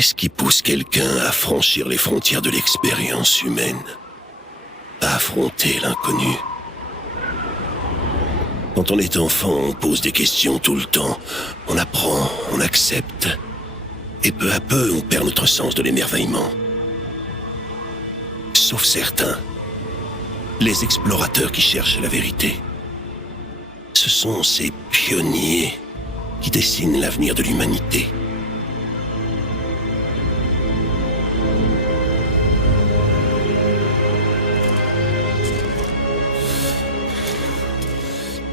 Qu'est-ce qui pousse quelqu'un à franchir les frontières de l'expérience humaine? À affronter l'inconnu? Quand on est enfant, on pose des questions tout le temps. On apprend, on accepte. Et peu à peu, on perd notre sens de l'émerveillement. Sauf certains. Les explorateurs qui cherchent la vérité. Ce sont ces pionniers qui dessinent l'avenir de l'humanité.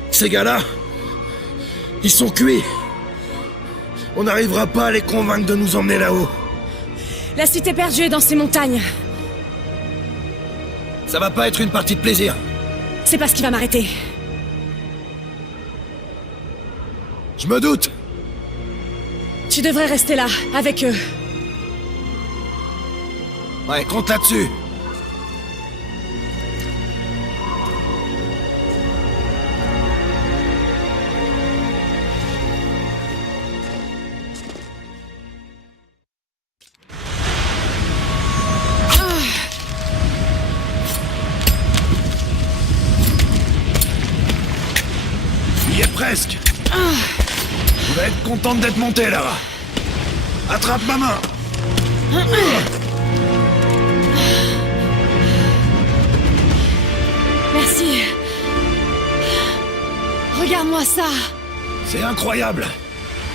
Ces gars-là, ils sont cuits. On n'arrivera pas à les convaincre de nous emmener là-haut. La cité perdue est dans ces montagnes. Ça va pas être une partie de plaisir. C'est pas ce qui va m'arrêter. Je me doute. Tu devrais rester là, avec eux. Ouais, compte là-dessus. Il y est presque. Tu vas être contente d'être montée là. Attrape ma main. Merci. Regarde-moi ça. C'est incroyable.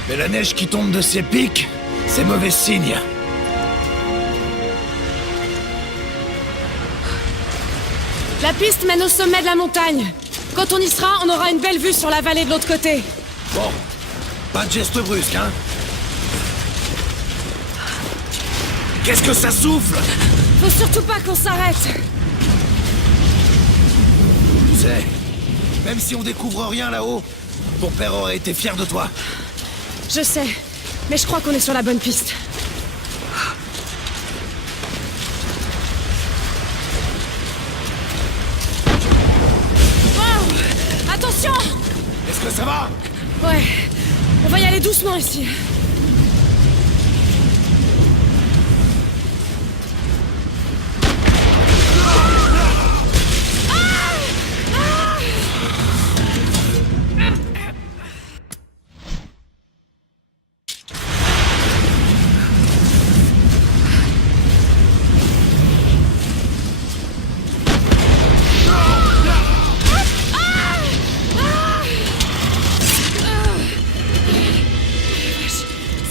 Mais la neige qui tombe de ces pics, c'est mauvais signe. La piste mène au sommet de la montagne. Quand on y sera, on aura une belle vue sur la vallée de l'autre côté. Bon, pas de geste brusque, hein. Qu'est-ce que ça souffle? Faut surtout pas qu'on s'arrête. Tu sais, même si on découvre rien là-haut, ton père aurait été fier de toi. Je sais, mais je crois qu'on est sur la bonne piste. Wow! Attention! Est-ce que ça va? Ouais, on va y aller doucement ici.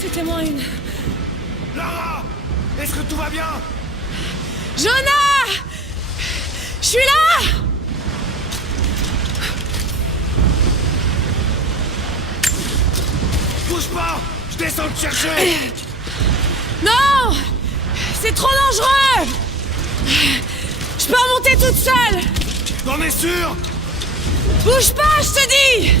C'était moins une. Lara! Est-ce que tout va bien? Jonah! Je suis là! Bouge pas! Je descends te chercher! Non! C'est trop dangereux! Je peux remonter toute seule! T'en es sûr? Bouge pas, je te dis!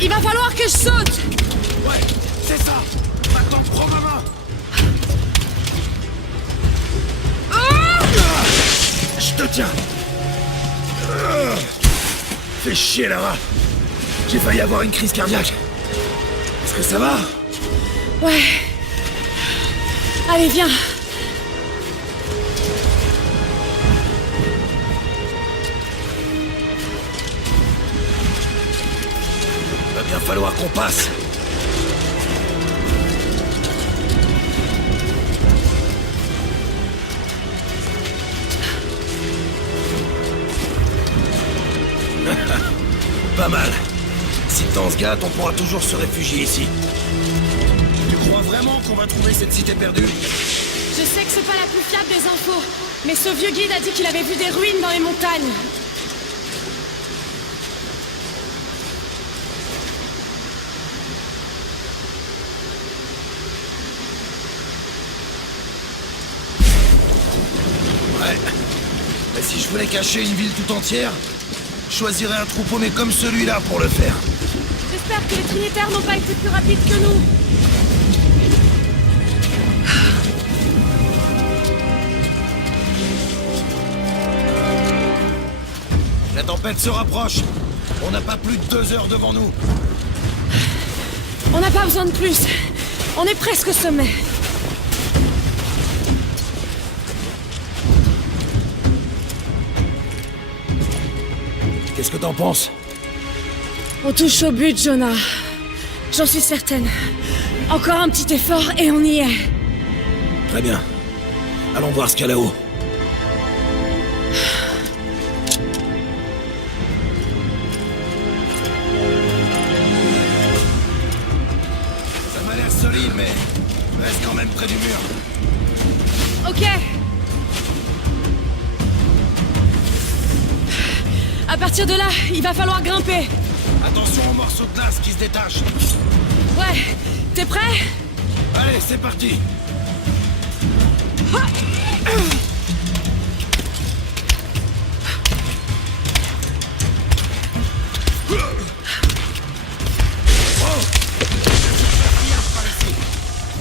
Il va falloir que je saute! Ouais, c'est ça! Maintenant, prends ma main! Je te tiens! Fais chier, Lara! J'ai failli avoir une crise cardiaque. Est-ce que ça va? Ouais. Allez, viens. Va bien falloir qu'on passe. Pas mal. Si le temps se gâte, on pourra toujours se réfugier ici. Tu crois vraiment qu'on va trouver cette cité perdue? Je sais que c'est pas la plus fiable des infos, mais ce vieux guide a dit qu'il avait vu des ruines dans les montagnes. Si je voulais cacher une ville tout entière, je choisirais un trou paumé comme celui-là pour le faire. J'espère que les Trinitaires n'ont pas été plus rapides que nous. La tempête se rapproche. On n'a pas plus de 2 heures devant nous. On n'a pas besoin de plus. On est presque au sommet. Qu'est-ce que t'en penses? On touche au but, Jonah. J'en suis certaine. Encore un petit effort et on y est. Très bien. Allons voir ce qu'il y a là-haut. Ça m'a l'air solide, mais reste quand même près du mur. Ok. À partir de là, il va falloir grimper. Attention aux morceaux de glace qui se détachent. Ouais, t'es prêt? Allez, c'est parti.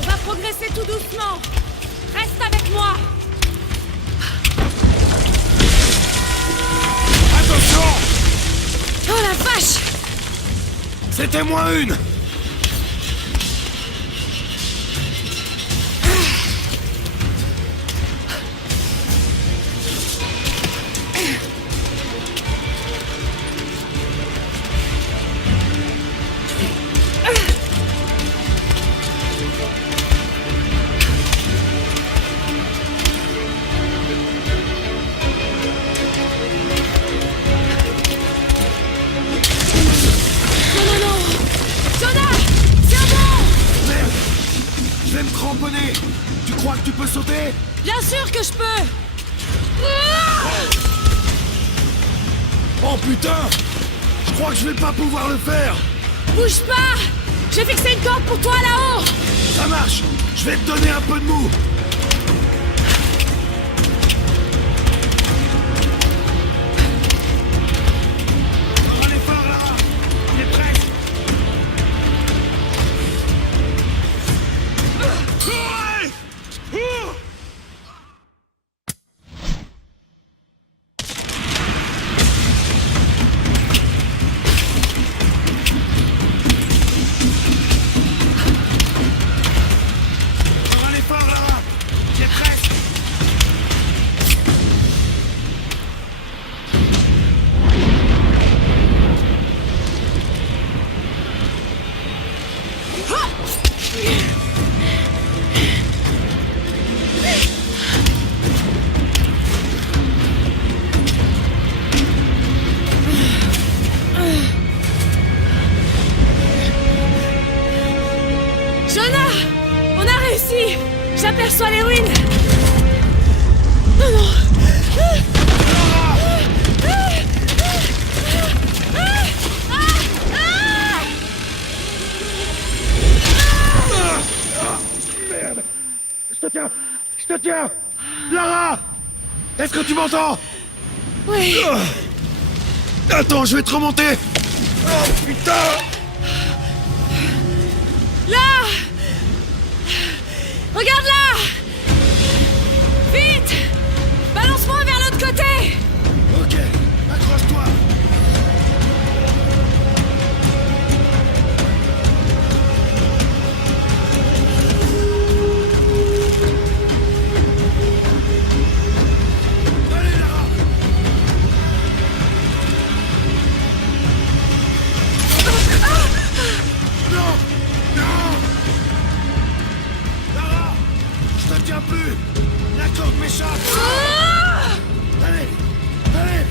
On va progresser tout doucement. Reste avec moi. Attention! Oh la vache! C'était moins une! Tu crois que tu peux sauter? Bien sûr que je peux! Oh putain! Je crois que je vais pas pouvoir le faire! Bouge pas! J'ai fixé une corde pour toi là-haut! Ça marche! Je vais te donner un peu de mou! Encore un effort, Lara! Il est prêt! J'aperçois les ruines. Non, non. Merde. Je te tiens. Lara! Est-ce que tu m'entends? Oui. Attends, je vais te remonter. Oh putain! Là! Regarde là! Vite! Balance-moi vers l'autre côté! Ok, accroche-toi. Allez, Lara! Non! Non! Lara! Je te tiens plus! La corde m'échappe! Ah! Allez! Allez!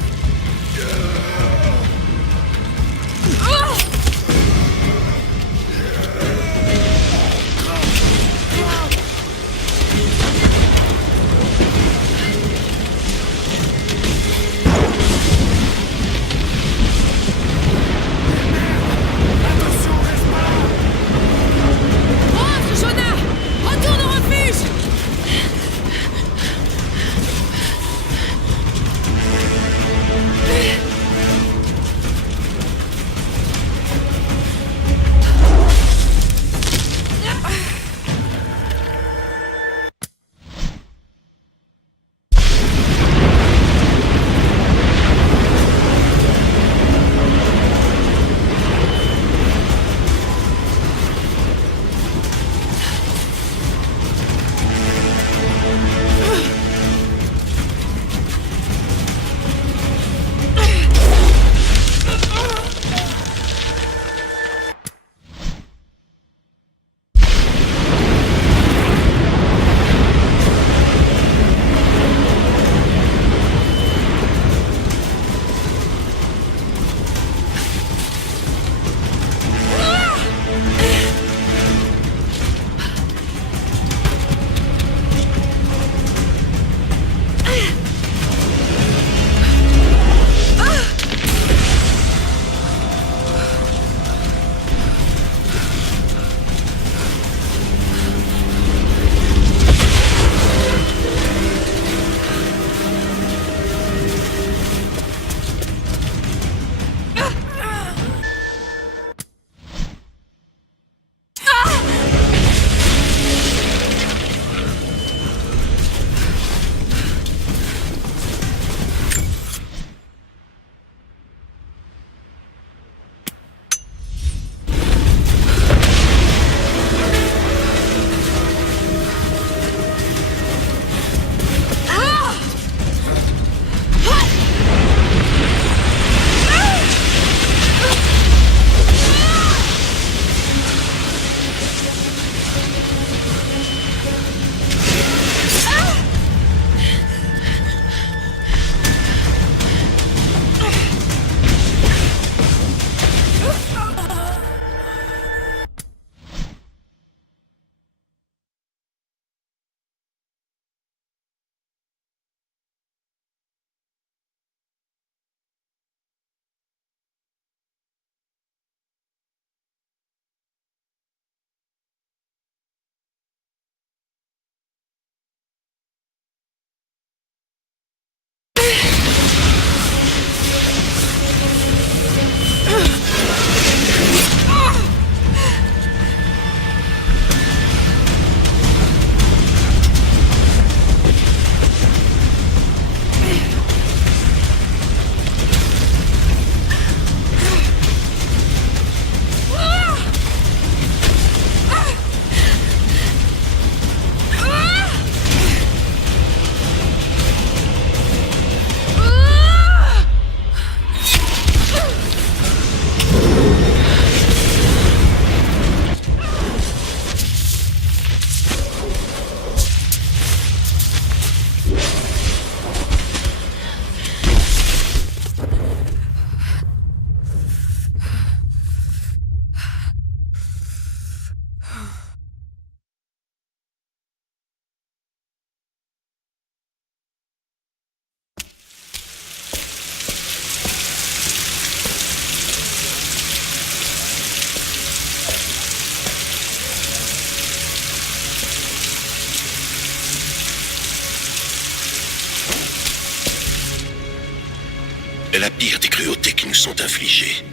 la pire des cruautés qui nous sont infligées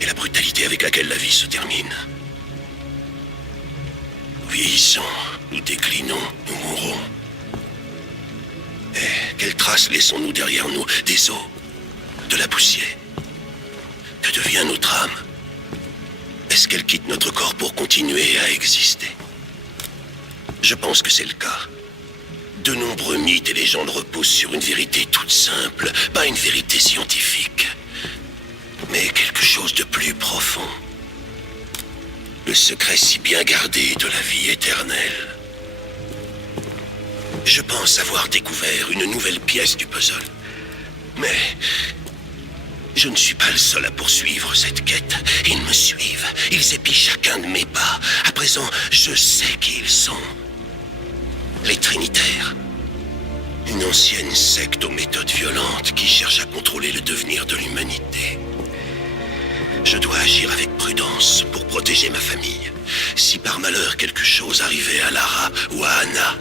et la brutalité avec laquelle la vie se termine. Nous vieillissons, nous déclinons, nous mourrons. Et quelles traces laissons-nous derrière nous? Des os, de la poussière. Que devient notre âme? Est-ce qu'elle quitte notre corps pour continuer à exister? Je pense que c'est le cas. De nombreux mythes et légendes reposent sur une vérité toute simple, pas une vérité scientifique, mais quelque chose de plus profond. Le secret si bien gardé de la vie éternelle. Je pense avoir découvert une nouvelle pièce du puzzle. Mais je ne suis pas le seul à poursuivre cette quête. Ils me suivent, ils épient chacun de mes pas. À présent, je sais qui ils sont. Les Trinitaires. Une ancienne secte aux méthodes violentes qui cherche à contrôler le devenir de l'humanité. Je dois agir avec prudence pour protéger ma famille. Si par malheur quelque chose arrivait à Lara ou à Anna,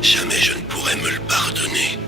jamais je ne pourrais me le pardonner.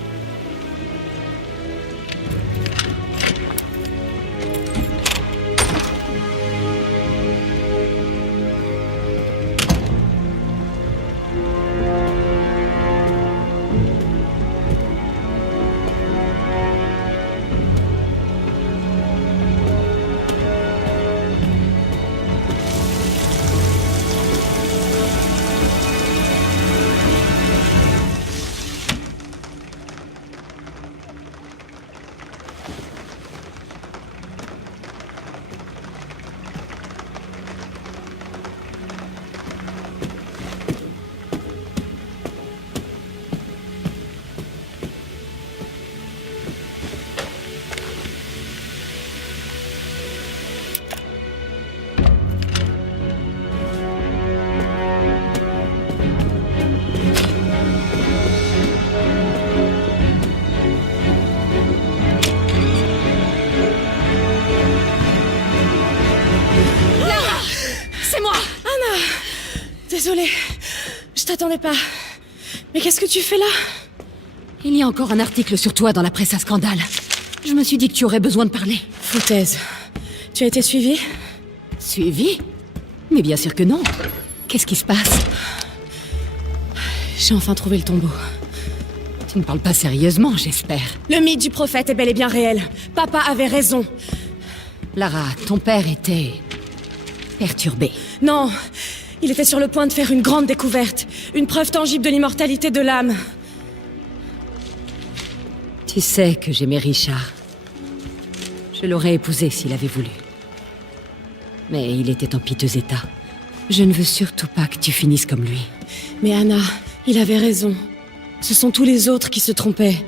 Désolée, je t'attendais pas. Mais qu'est-ce que tu fais là? Il y a encore un article sur toi dans la presse à scandale. Je me suis dit que tu aurais besoin de parler. Foutaise. Tu as été suivie? Suivi? Mais bien sûr que non. Qu'est-ce qui se passe? J'ai enfin trouvé le tombeau. Tu ne parles pas sérieusement, j'espère. Le mythe du prophète est bel et bien réel. Papa avait raison. Lara, ton père était... perturbé. Non, il était sur le point de faire une grande découverte. Une preuve tangible de l'immortalité de l'âme. Tu sais que j'aimais Richard. Je l'aurais épousé s'il avait voulu. Mais il était en piteux état. Je ne veux surtout pas que tu finisses comme lui. Mais Anna, il avait raison. Ce sont tous les autres qui se trompaient.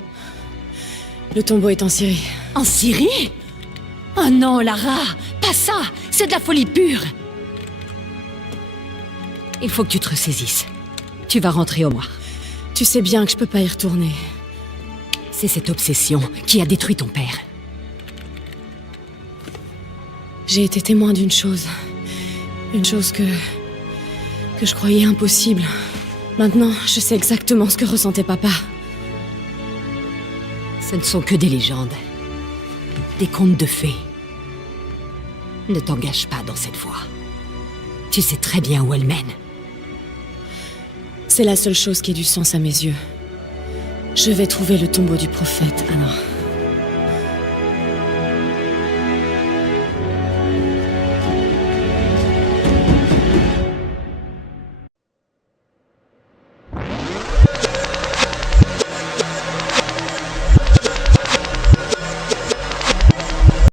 Le tombeau est en Syrie. En Syrie? Oh non, Lara! Pas ça! C'est de la folie pure! Il faut que tu te ressaisisses. Tu vas rentrer au Moir. Tu sais bien que je peux pas y retourner. C'est cette obsession qui a détruit ton père. J'ai été témoin d'une chose. Une chose que je croyais impossible. Maintenant, je sais exactement ce que ressentait papa. Ce ne sont que des légendes. Des contes de fées. Ne t'engage pas dans cette voie. Tu sais très bien où elle mène. C'est la seule chose qui ait du sens à mes yeux. Je vais trouver le tombeau du prophète, Anna.